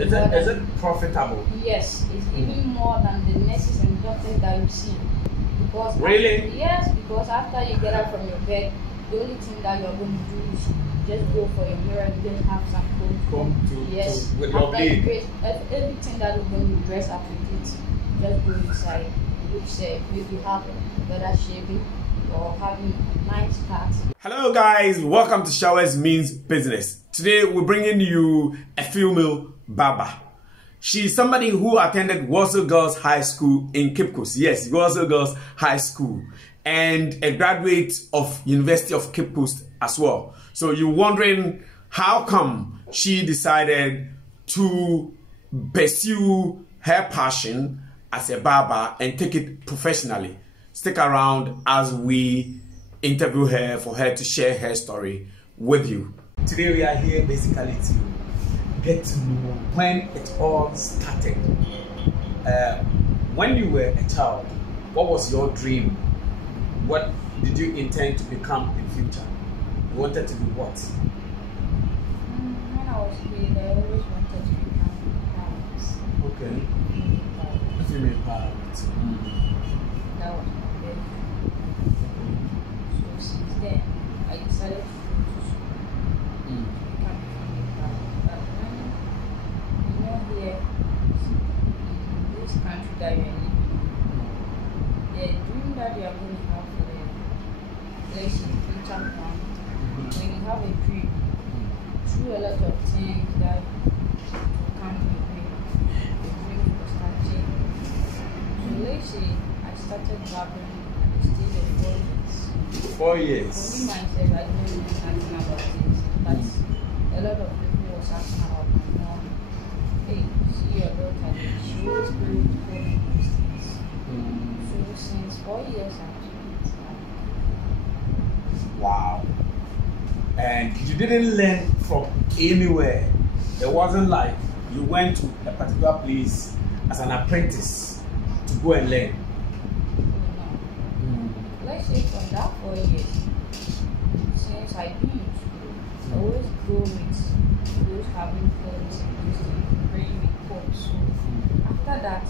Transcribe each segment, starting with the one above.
Is it profitable? Yes, it's even more than the nurses and doctors that you see. Because really? Yes, because after you get up from your bed, the only thing that you're going to do is just go for your mirror and just have some comb to with your blade. Everything that you're going to dress up with it, just go inside. Which maybe have better shaving or having nice cuts. Hello guys, welcome to Showers Means Business. Today we're bringing you a female barber. She's somebody who attended Warsaw Girls High School in Cape Coast. Yes, Warsaw Girls High School. And a graduate of University of Cape Coast as well. So you're wondering how come she decided to pursue her passion as a barber and take it professionally. Stick around as we interview her for her to share her story with you. Today we are here basically to get to know when it all started. When you were a child, what was your dream? What did you intend to become in future? You wanted to do what? When I was a kid, I always wanted to become barbers. Okay. Female barbers. That was my best. So since then, I decided to go to school to become a female barber. But when you know here in this country that you are living in, the dream that you are going to have for the place in the future plan, when you have a dream, through a lot of things that will come your way, the dream will start changing. So let's say I started barbering at the stage of 4 years. 4 years. For me myself, I didn't know nothing about it. But a lot of people was asking about my mom. Hey, see your daughter, she was very good in those things. So since 4 years actually. Wow. And you didn't learn from anywhere. It wasn't like you went to a particular place as an apprentice to go and learn. No. Let's say from that 4 years, since I've been in school, I always go with those having clothes and those things, bring with coats. So after that,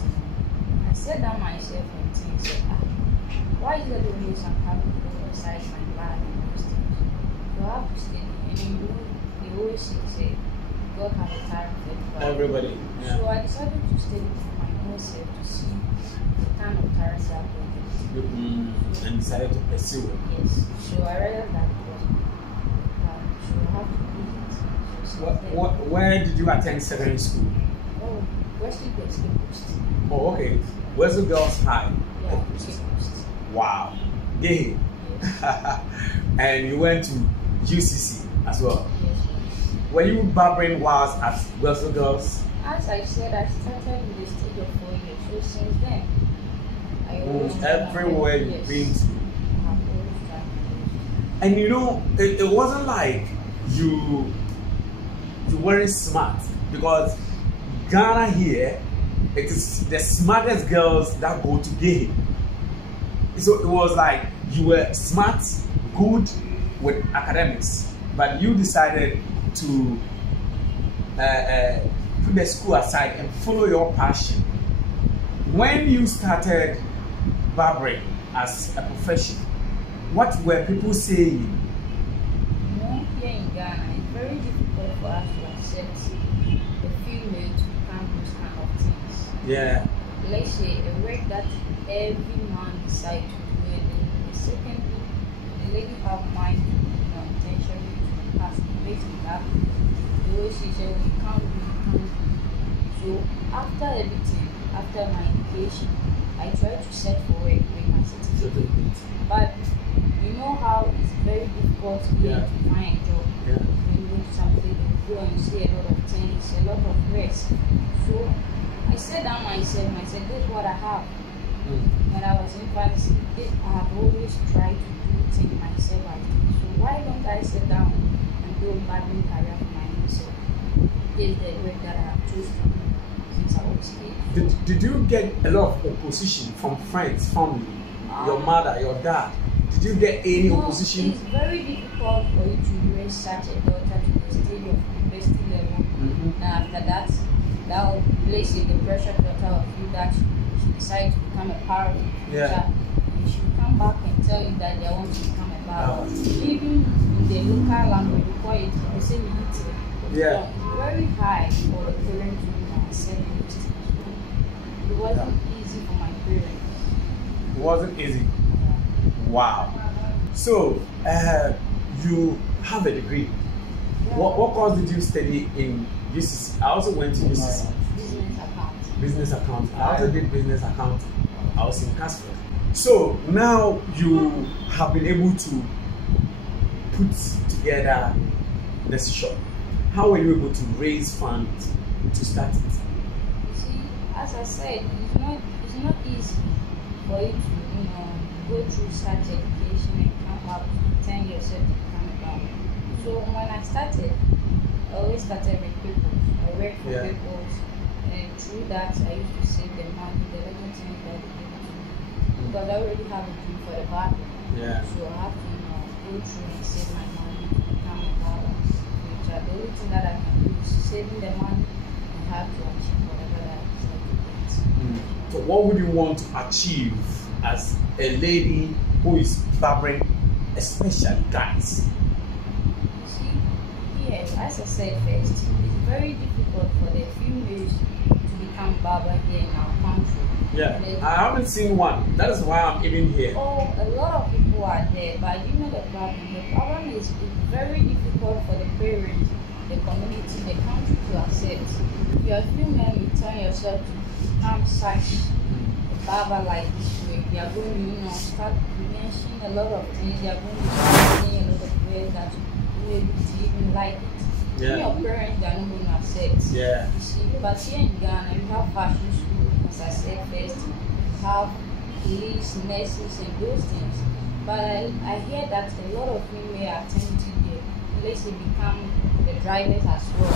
I said that myself and think, why is it always I'm having clothes besides my bag and those things? So I have to study, and you know, they always say, God have a time for everybody. Yeah. So I decided to study for my own self to see the kind of talent that I have. And decided to pursue it. Yes. So I realized that it was so I have to do it. So where did you attend secondary school? Oh, Wesley Coast. Oh, okay. Where's the girls' high? Yeah, Cape Coast. Wow. Yeah. Yes. And you went to UCC as well. Yes. Were you barbering whilst at Western Girls? As I said, I started with the stage of 4 years. So since then, I always everywhere you've been to. I have always tried. And you know, it wasn't like you weren't smart, because Ghana here, it is the smartest girls that go to gay. So it was like you were smart, good with academics, but you decided to put the school aside and follow your passion. When you started barbering as a profession, what were people saying? You know, here in Ghana, it's very difficult for us to accept the female to become those kind of things. Yeah. Let's say a work that every man decides to do, and the secondly, the lady have mind, intentionally to pass the place in that. The way she said, we can't do, we can't do. So after everything, after my education, I tried to search for work with my certificate. But you know how it's very difficult here to find a job. Yeah. When you go to some place, you go and you see a lot of things, a lot of rest. So I said that myself, this is what I have. When I was in fantasy, I have always tried to do things myself. So why don't I sit down and do a barbering career for myself? This is the work that I have chosen since I was a kid. Did you get a lot of opposition from friends, family, your mother, your dad? Did you get any opposition? It's very difficult for you to raise such a daughter to the stage of university level. And after that, let's say, the pressure got out of you that she decided to become a barber. Yeah. And she will come back and tell you that they want to become a barber. Even in the local language, we call it, they say military. Yeah. So it's very high for the parents to accept these things. It wasn't easy for my parents. It wasn't easy. Yeah. Wow. So, you have a degree. Yeah. What course did you study in UCC? I also went to UCC. Business account. Business account. I also did business account. I was in Casper. So now you have been able to put together this shop. How were you able to raise funds to start it? You see, as I said, it's not easy for you to go through such education and come up to 10 yourself to become a barber. So when I started, I always started with people. I worked for people, and through that I used to save the money, the little things that they give to me. Because I already have a dream for the barber. Yeah. So I have to go through and save my money to become a barber. Which are the only thing that I can do is saving the money and have to achieve whatever that I decide to get. So what would you want to achieve as a lady who is barbering, especially guys? You see, yes, as I said first, it's very difficult for the females to become barber here in our country. Yeah, I haven't seen one. That is why I'm even here. Oh, a lot of people are there, but you know the problem. The problem is it's very difficult for the parents, the community, the country to accept. If you're a female, you turn yourself to become such a barber like this way. They are going to, start mentioning a lot of things. They are going to start saying a lot of words that you will able to even like it. Yeah. Your parents, they are not going to accept. Yeah. You see, but here in Ghana, you have fashion school, as I said first, you have police, nurses, and those things. But I hear that a lot of women are tempted there, unless they become the drivers as well.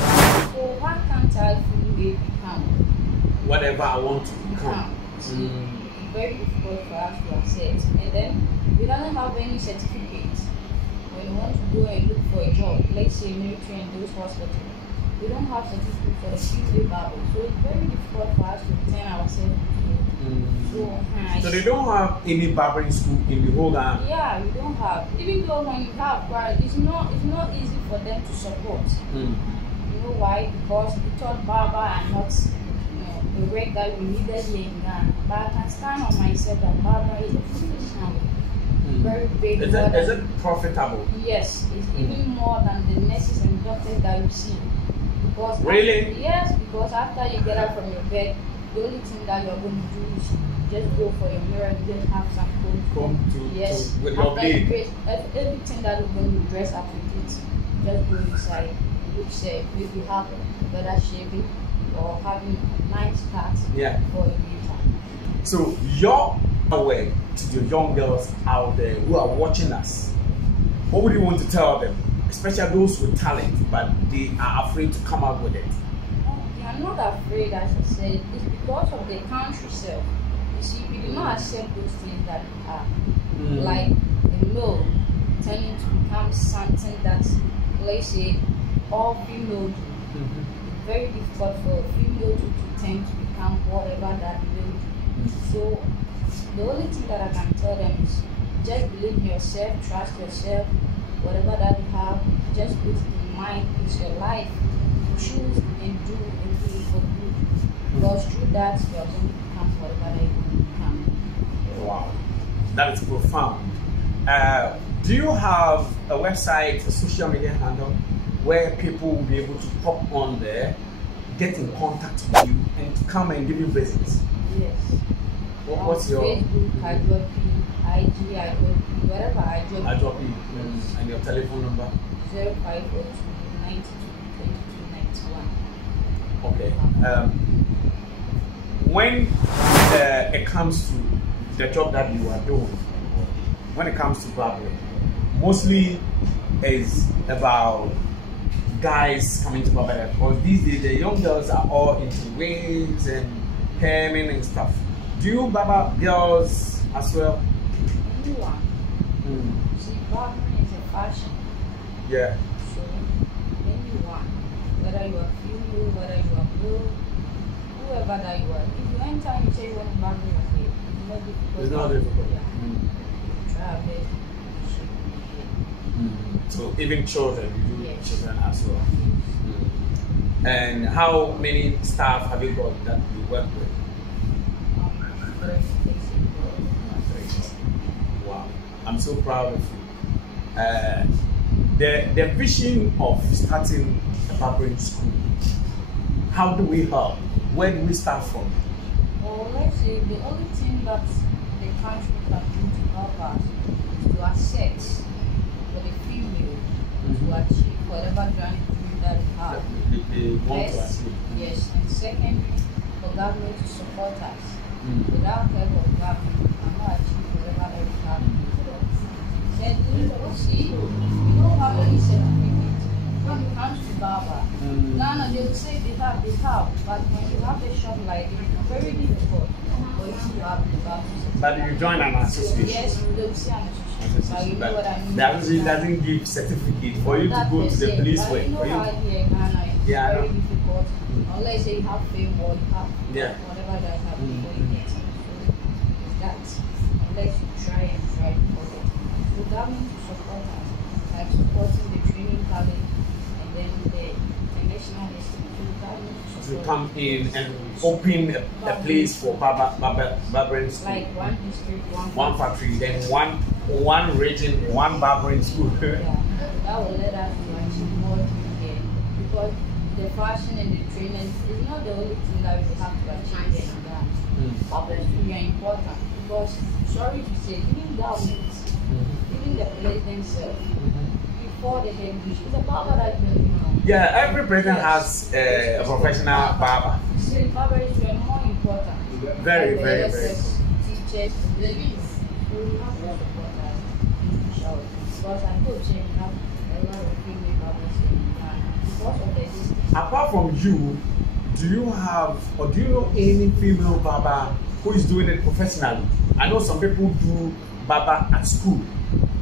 So why can't I female become Whatever I want to become. See, it's very difficult for us to accept. And then we don't have any certificates. When you want to go and look for a job, let's say military and those hospitals, we don't have certificate for the female barber. So it's very difficult for us to turn ourselves So they don't have any barbering school in the whole Ghana? Yeah, we don't have. Even though when you have, it's not easy for them to support. You know why? Because we thought barber are not the work that we needed here in Ghana. But I can stand on myself that barber is a professional. Very big. Is it profitable? Yes, it's even more than the nurses and doctors that you see. Because really? Yes, because after you get up from your bed, the only thing that you're going to do is just go for your mirror and just have some comb with your blade. Everything that you're going to dress up with it, just go inside. Which maybe have better shaving or having a nice cut for your later. So your way to the young girls out there who are watching us, what would you want to tell them? Especially those with talent, but they are afraid to come out with it. They are not afraid, as I said. It's because of the country self. You see, we do not accept those things that are like the law turning to become something that's, let's say, all female do. It's very difficult for a female to tend to become whatever that male do. So the only thing that I can tell them is just believe in yourself, trust yourself, whatever that you have, just put it in mind, it's your life. Choose and do it for good. Because through that you are going to become whatever that you want to become. Wow, that is profound. Do you have a website, a social media handle where people will be able to pop on there, get in contact with you, and to come and give you visits? Yes. What's your Facebook? I drop you. IG, I drop you. Whatever I drop you. I drop you. And your telephone number? 0502 92 22 91. Okay. When it comes to the job that you are doing, when it comes to barbering, mostly is about guys coming to barber, because these days the young girls are all into wigs and hemming and stuff. Do you barber girls as well? Anyone. See, barbering is a fashion. Yeah. So anyone, whether you are female, whether you are male, whoever that you are. If you enter and you say you want to barber your hair, it's not difficult. It's not difficult. Yeah. Try our best to shape the hair. So even children, you do Yes. children as well. And how many staff have you got that you work with? Very basic. Wow, I'm so proud of you. The vision of starting a barbering school, how do we help? Where do we start from? Well, let's say the only thing that the country can do to help us is to accept for the female to achieve whatever dream that we have. They want to First, achieve. yes, and second, for government to support us. Without help of government, we cannot achieve whatever that we have. Thirdly, see, we don't have any certificate. When it comes to barber, Ghana, they will say they have, but when you have a shop like this, it's very difficult for you to have the barber. But you join an association. Yes, they will say an association. But you know what I mean? The association doesn't give certificate for you to go to the police but work. you know For you how here in Ghana, it's Yeah, I very know. difficult. Unless you have fame or you have Yeah. whatever that you have before you get it. So it's that. Unless you try and try to forget. So government to support us, like supporting the training college and then the international institute. So government to to support come in and open a place for barbering school. like one district, One factory, then one region, one barbering school. Yeah, that will let us to achieve more here because the fashion and the training is not the only thing that we have to achieve here in Ghana. Barbers really are important because, sorry to say, even government, even the president himself, before the head dish, it's a barber that you know. Yeah, every president has a professional barber. See, barbers are more important. Very, Like the very, LSS, teachers, ladies. So we have to support us in the shower. Because I hope we have a lot of female barbers in Ghana because of the distance. Apart from you, do you have or do you know any female barber who is doing it professionally? I know some people do barber at school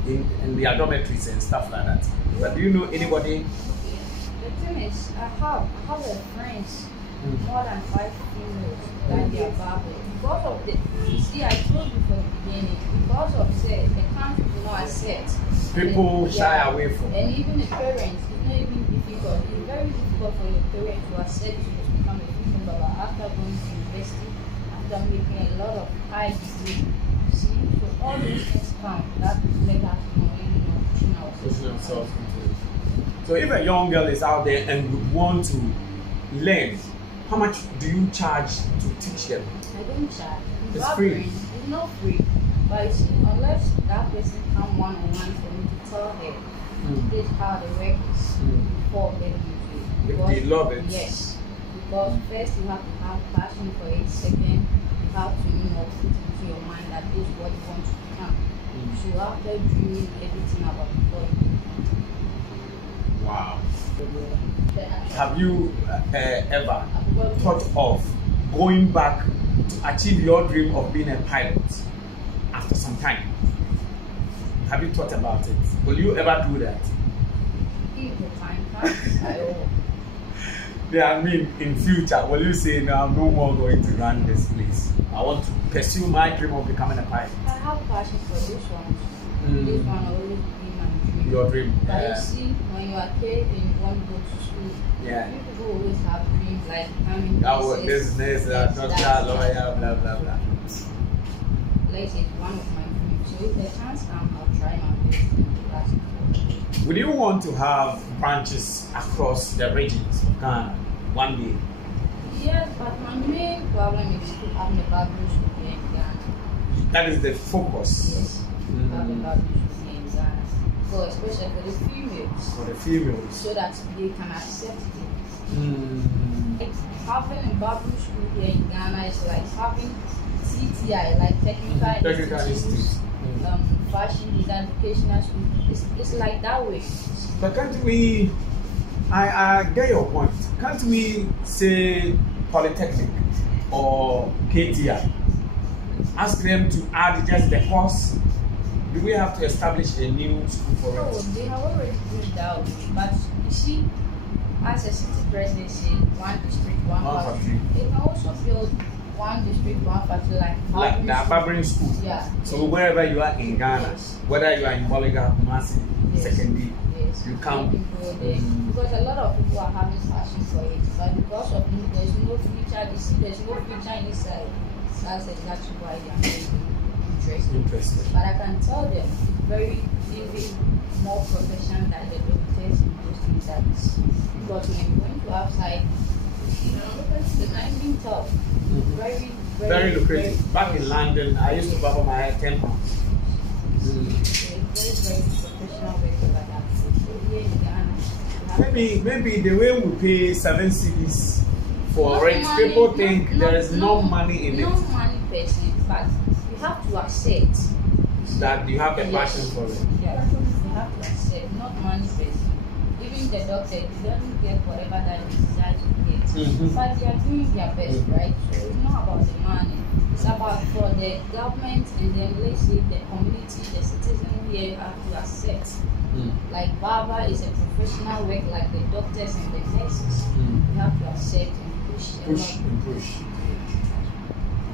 in their dormitories and stuff like that. But do you know anybody? The thing is, I have a friends, more than 5 females that they are barbers. Because of the, see, I told you from the beginning, because of say, the country do not accept. People shy away from. And even the parents, it's not even difficult. It's very difficult for your parents to accept you to become a female barber after going to university, after making a lot of high degree. See, so all those things come. That let us know, pushing ourselves. So if a young girl is out there and would want to learn, how much do you charge to teach them? I don't charge. It's free. It's not free. But you see, unless that person come one-on-one for me to tell her this is how the work is before getting into it. If they love it. Yes. Because first you have to have passion for it. Second, you have to, put it into your mind that this is what you want to become. So after dreaming everything about before you. Wow. Have you ever thought of going back to achieve your dream of being a pilot after some time? Have you thought about it? Will you ever do that? If the time comes, I will. Yeah, I mean, in future, will you say, no, I'm no more going to run this place? I want to pursue my dream of becoming a pilot. I have passion for this one. This one will always be my dream. Your dream. But you see, when you are a kid and you want to go to school, you people always have dreams like becoming business, doctor, lawyer, blah, blah, blah. Like it's one of my dreams. So if the chance comes, I'll try my best to do that. Would you want to have branches across the regions of Ghana one day? Yes, but my main problem is to have the barbering school here in Ghana. That is the focus. Yes, have the barbering school here in Ghana. So especially for the females. For the females. So that they can accept it. Having a barbering school here in Ghana is like having TTI, like technical institutes, fashion design educational school. It's like that way. But can't we, I get your point, can't we say Polytechnic or KTI, ask them to add just the course? Do we have to establish a new school for No, it? they have already built that way. But you see, as a city presidency, one district, one factory, they can also build one district, one factory, like the barbering school. Yeah. So wherever you are in Ghana, Yes. whether you are in Boliga, Kumasi, Yes. Secondary, Yes. you come. Because a lot of people are having passion for it, but because of me, there's no future. You see, there's no future inside. That's exactly why they are Interested. But I can tell them it's very even more professional than the doctors in those things that is. Because when you're going to outside, you know, the time being tough. Very lucrative. Back in London, I used to barber my hair £10. Very professional way to like that. So here in Ghana, Maybe the way we pay 7 cedis for rent, people think there is no money in it. No money per se, but you have to accept That you have a passion for it. Yeah, you have to accept, not money per se. Even the doctor, he doesn't get whatever that he decides to get. But they are doing their best, right? So it's not about the money. It's about for the government and then let's say the community, the citizen here have to accept. Like barber is a professional work like the doctors and the nurses. You have to accept and push.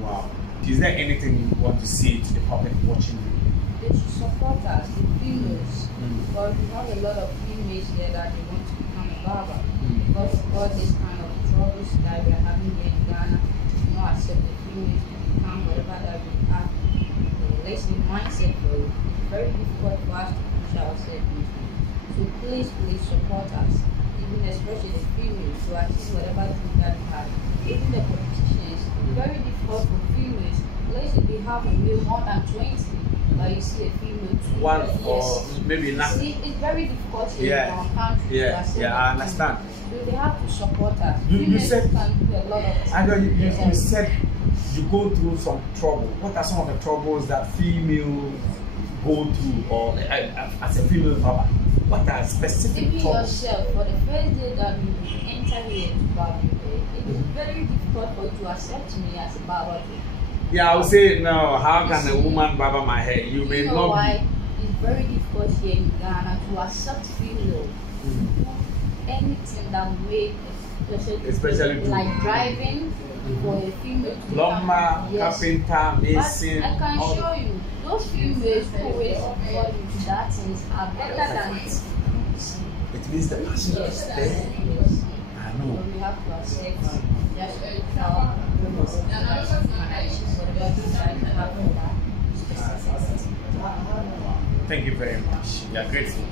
Wow. Is there anything you want to say to the public watching you? They should support us, the females. Because we have a lot of females here that they want to become a barber. Because of all this kind of troubles that we are having here in Ghana, we not accept the females to become whatever that we have. Let's say mindset for it. It's very difficult for us to push ourselves. So please support us. Even especially the females to achieve whatever thing that we have. Even the politicians, it's very difficult for females. Let's say they have a male more than 20. But you see a female too. One or maybe nothing. See, it's very difficult in our country. I understand. So they have to support us. You said can do a lot of I know you said you go through some trouble. What are some of the troubles that females go through, or as a female barber? What are specific even troubles? yourself, for the first day that you enter here to barber, it is very difficult for you to accept me as a barber. Yeah, I would say no. How can a woman barber my hair? You may know not why? be. It's very difficult here in Ghana to accept female. Anything that way, Especially like driving for a female to plumber, carpenter, mason. But I can show you those females who always support you to that things are better than it. It means the passion is there. Yes. I know. So we have to accept just our Thank you very much. We are grateful.